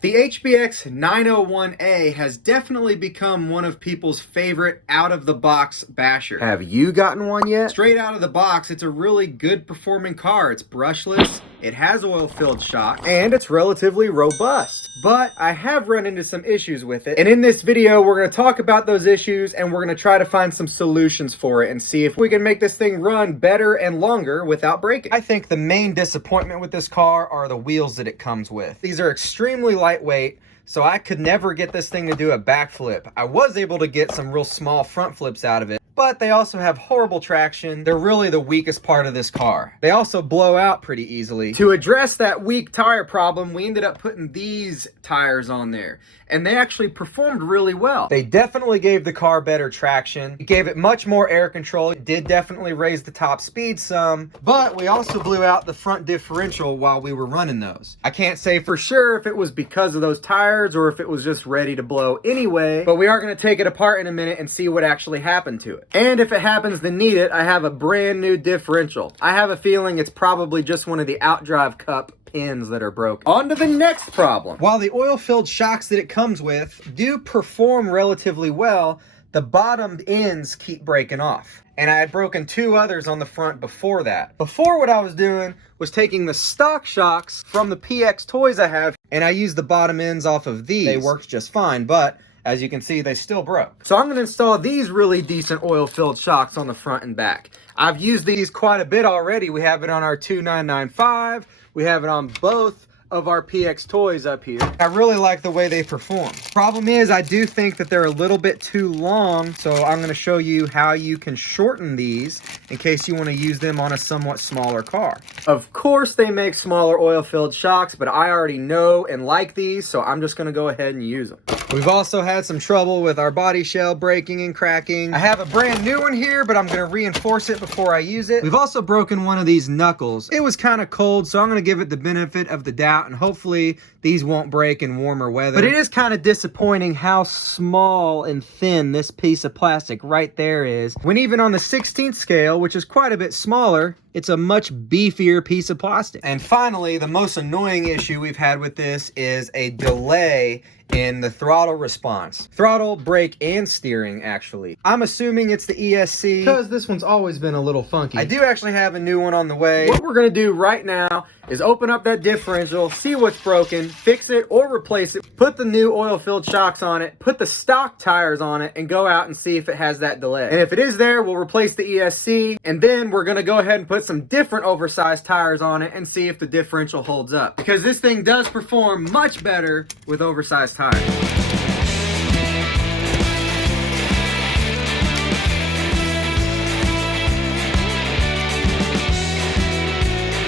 The HBX 901A has definitely become one of people's favorite out-of-the-box basher. Have you gotten one yet? Straight out of the box, it's a really good performing car. It's brushless, it has oil-filled shocks, And it's relatively robust. but I have run into some issues with it. And in this video, we're going to talk about those issues and we're going to try to find some solutions for it and see if we can make this thing run better and longer without breaking. I think the main disappointment with this car are the wheels that it comes with. These are extremely lightweight, so I could never get this thing to do a backflip. I was able to get some real small front flips out of it, but they also have horrible traction. They're really the weakest part of this car. They also blow out pretty easily. To address that weak tire problem, we ended up putting these tires on there, and they actually performed really well. They definitely gave the car better traction. It gave it much more air control. It did definitely raise the top speed some, but we also blew out the front differential while we were running those. I can't say for sure if it was because of those tires or if it was just ready to blow anyway, but we are going to take it apart in a minute and see what actually happened to it. And if it happens to need it, I have a brand new differential. I have a feeling it's probably just one of the outdrive cup pins that are broken. On to the next problem. While the oil-filled shocks that it comes with do perform relatively well, the bottom ends keep breaking off. And I had broken two others on the front before that. Before, what I was doing was taking the stock shocks from the PX toys I have, and I used the bottom ends off of these. They worked just fine, but as you can see, they still broke. So I'm going to install these really decent oil-filled shocks on the front and back. I've used these quite a bit already. We have it on our 2995. We have it on both of our PX toys up here. I really like the way they perform. Problem is, I do think that they're a little bit too long, so I'm going to show you how you can shorten these in case you want to use them on a somewhat smaller car. Of course, they make smaller oil-filled shocks, but I already know and like these, so I'm just going to go ahead and use them. We've also had some trouble with our body shell breaking and cracking. I have a brand new one here, but I'm going to reinforce it before I use it. We've also broken one of these knuckles. It was kind of cold, so I'm going to give it the benefit of the doubt, and hopefully these won't break in warmer weather. But it is kind of disappointing how small and thin this piece of plastic right there is, when even on the 16th scale, which is quite a bit smaller, it's a much beefier piece of plastic. And finally, the most annoying issue we've had with this is a delay in the throttle response. Throttle, brake, and steering, actually. I'm assuming it's the ESC, because this one's always been a little funky. I do actually have a new one on the way. What we're gonna do right now is open up that differential, see what's broken, fix it or replace it, put the new oil-filled shocks on it, put the stock tires on it, and go out and see if it has that delay. And if it is there, we'll replace the ESC, and then we're gonna go ahead and put some different oversized tires on it and see if the differential holds up. Because this thing does perform much better with oversized tires.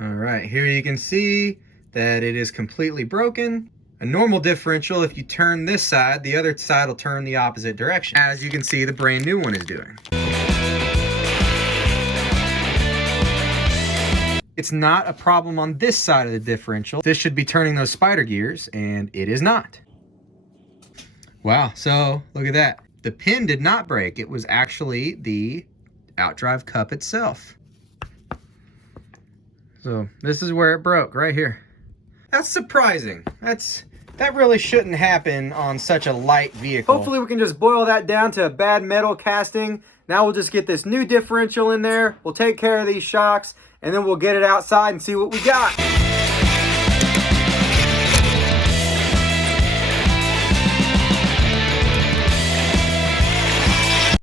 Alright, here you can see that it is completely broken. A normal differential, if you turn this side, the other side will turn the opposite direction, as you can see the brand new one is doing. It's not a problem on this side of the differential. This should be turning those spider gears, and it is not. Wow, so look at that. The pin did not break. It was actually the outdrive cup itself. So this is where it broke, right here. That's surprising. That really shouldn't happen on such a light vehicle. Hopefully we can just boil that down to a bad metal casting. Now we'll just get this new differential in there. We'll take care of these shocks, and then we'll get it outside and see what we got.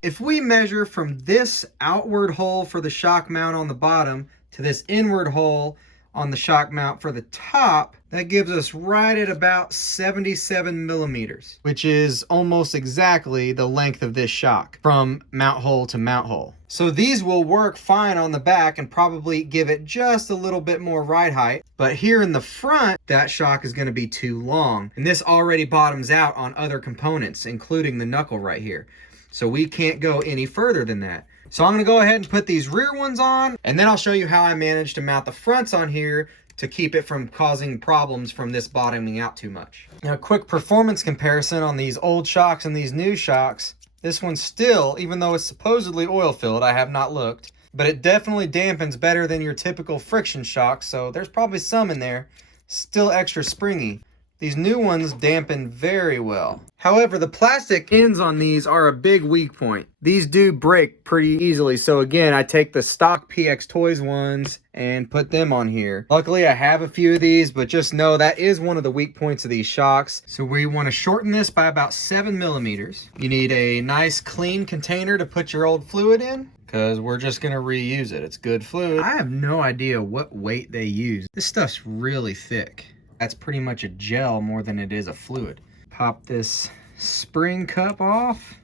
If we measure from this outward hole for the shock mount on the bottom to this inward hole on the shock mount for the top, that gives us right at about 77 millimeters, which is almost exactly the length of this shock from mount hole to mount hole. So these will work fine on the back and probably give it just a little bit more ride height. But here in the front, that shock is going to be too long. And this already bottoms out on other components, including the knuckle right here. So we can't go any further than that. So I'm going to go ahead and put these rear ones on, and then I'll show you how I managed to mount the fronts on here to keep it from causing problems from this bottoming out too much. Now, a quick performance comparison on these old shocks and these new shocks. This one still, even though it's supposedly oil filled, I have not looked, but it definitely dampens better than your typical friction shock, so there's probably some in there. Still extra springy. These new ones dampen very well. However, the plastic ends on these are a big weak point. These do break pretty easily, so again, I take the stock PX Toys ones and put them on here. Luckily, I have a few of these, but just know that is one of the weak points of these shocks. So we want to shorten this by about 7 millimeters. You need a nice clean container to put your old fluid in, because we're just going to reuse it. It's good fluid. I have no idea what weight they use. This stuff's really thick. That's pretty much a gel more than it is a fluid. Pop this spring cup off.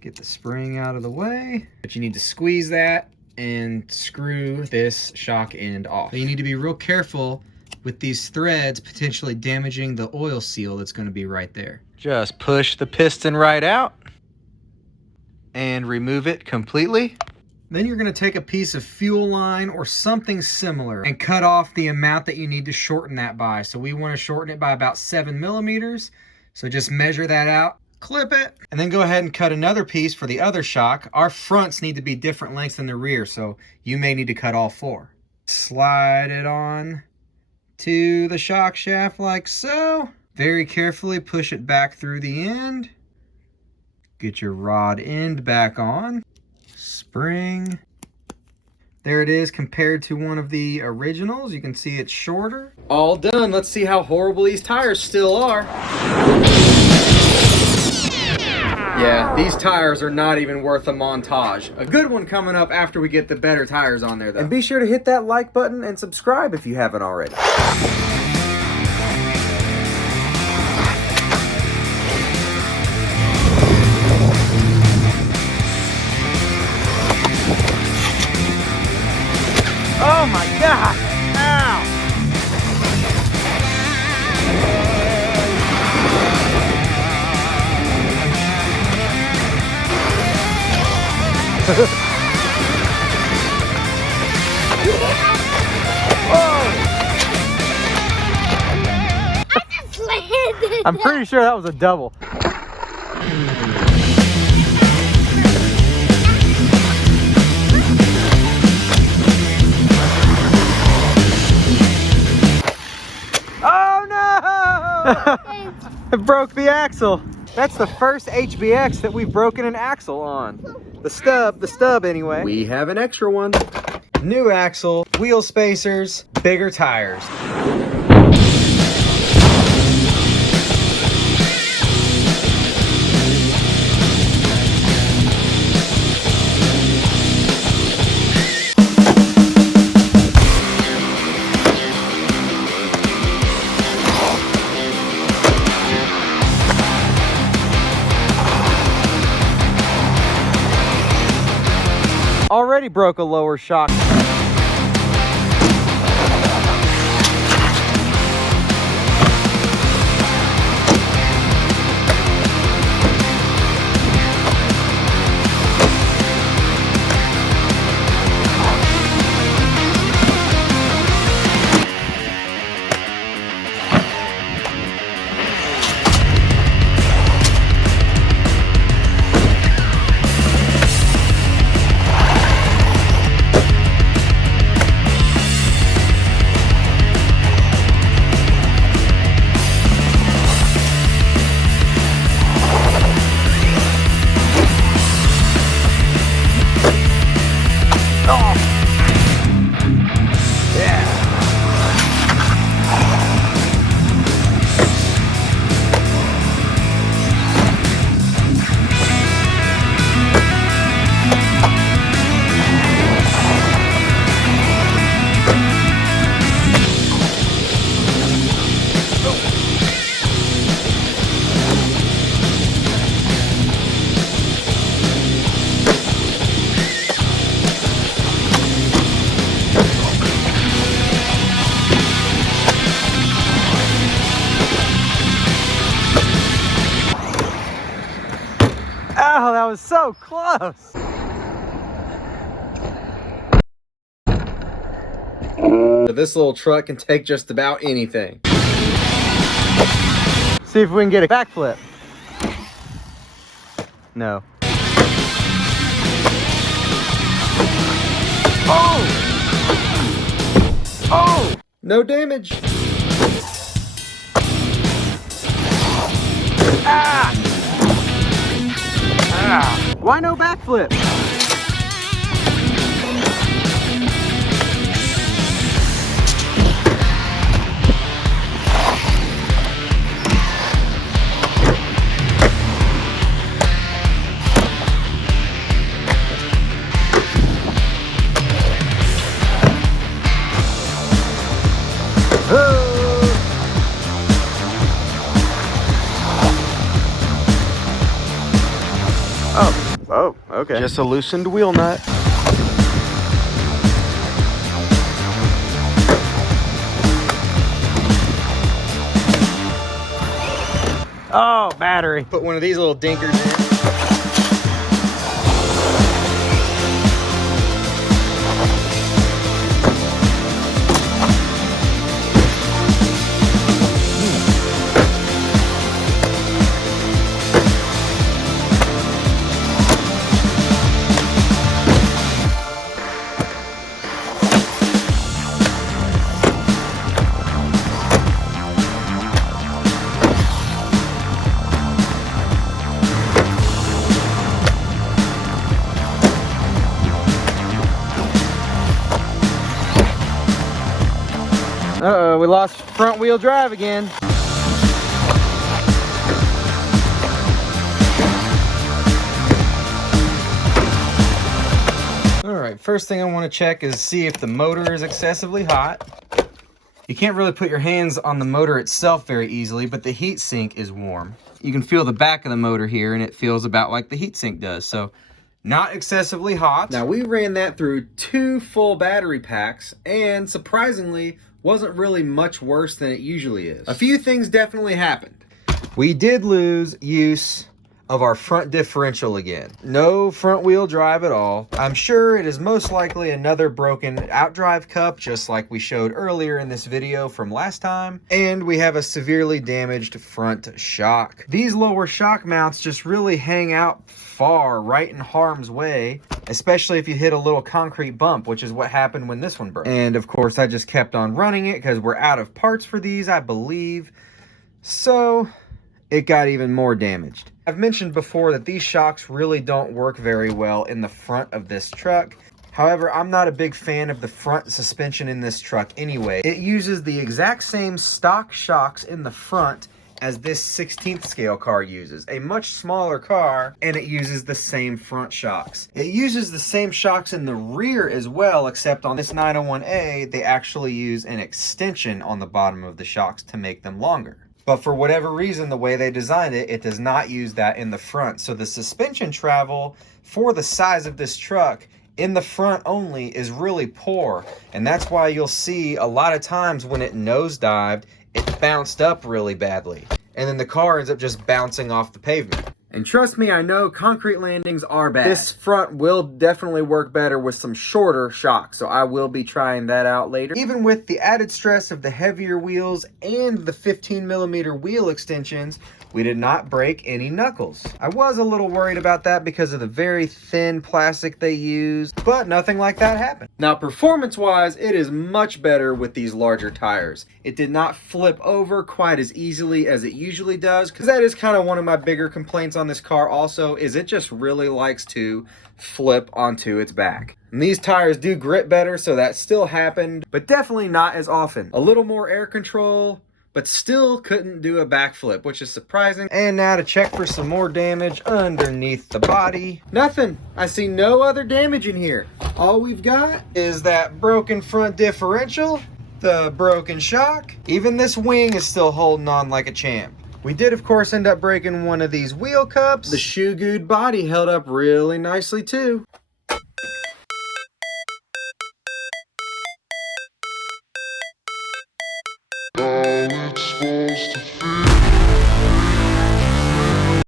Get the spring out of the way. But you need to squeeze that and screw this shock end off. So you need to be real careful with these threads potentially damaging the oil seal that's going to be right there. Just push the piston right out and remove it completely. Then you're going to take a piece of fuel line or something similar and cut off the amount that you need to shorten that by. So we want to shorten it by about 7 millimeters. So just measure that out, clip it, and then go ahead and cut another piece for the other shock. Our fronts need to be different lengths than the rear, so you may need to cut all 4. Slide it on to the shock shaft like so. Very carefully push it back through the end. Get your rod end back on. Spring. There it is compared to one of the originals. You can see it's shorter. All done. Let's see how horrible these tires still are. Yeah, these tires are not even worth a montage. A good one coming up after we get the better tires on there though. And be sure to hit that like button and subscribe if you haven't already. Oh my God! Ow! I'm pretty sure that was a double. Oh no! It broke the axle. That's the first HBX that we've broken an axle on. The stub anyway. We have an extra one. New axle, wheel spacers, bigger tires. Already broke a lower shock. Oh, that was so close. This little truck can take just about anything. See if we can get a backflip. No. Oh! Oh! No damage. Why no backflip? Oh, okay. Just a loosened wheel nut. Oh, battery. Put one of these little dinkers in. Uh-oh, we lost front wheel drive again. All right, first thing I want to check is see if the motor is excessively hot. You can't really put your hands on the motor itself very easily, but the heat sink is warm. You can feel the back of the motor here, and it feels about like the heat sink does, so not excessively hot. Now, we ran that through 2 full battery packs, and surprisingly, wasn't really much worse than it usually is. A few things definitely happened. We did lose use of our front differential again. No front wheel drive at all. I'm sure it is most likely another broken outdrive cup, just like we showed earlier in this video from last time. And we have a severely damaged front shock. These lower shock mounts just really hang out far, right in harm's way, especially if you hit a little concrete bump, which is what happened when this one broke. And of course, I just kept on running it because we're out of parts for these, I believe. So it got even more damaged. I've mentioned before that these shocks really don't work very well in the front of this truck. However, I'm not a big fan of the front suspension in this truck anyway. It uses the exact same stock shocks in the front as this 16th scale car uses. A much smaller car, and it uses the same front shocks. It uses the same shocks in the rear as well, except on this 901A, they actually use an extension on the bottom of the shocks to make them longer. But for whatever reason, the way they designed it, it does not use that in the front. So the suspension travel for the size of this truck in the front only is really poor. And that's why you'll see a lot of times when it nosedived, it bounced up really badly. And then the car ends up just bouncing off the pavement. And trust me, I know concrete landings are bad. This front will definitely work better with some shorter shocks, so I will be trying that out later. Even with the added stress of the heavier wheels and the 15mm wheel extensions, we did not break any knuckles. I was a little worried about that because of the very thin plastic they use, but nothing like that happened. Now, performance-wise, it is much better with these larger tires. It did not flip over quite as easily as it usually does, because that is kind of one of my bigger complaints on this car also, is it just really likes to flip onto its back. And these tires do grip better, so that still happened, but definitely not as often. A little more air control, but still couldn't do a backflip, which is surprising. And now to check for some more damage underneath the body. Nothing. I see no other damage in here. All we've got Is that broken front differential, the broken shock. Even this wing is still holding on like a champ. We did, of course, end up breaking one of these wheel cups. the shoe good body held up really nicely too. How it's supposed to feel.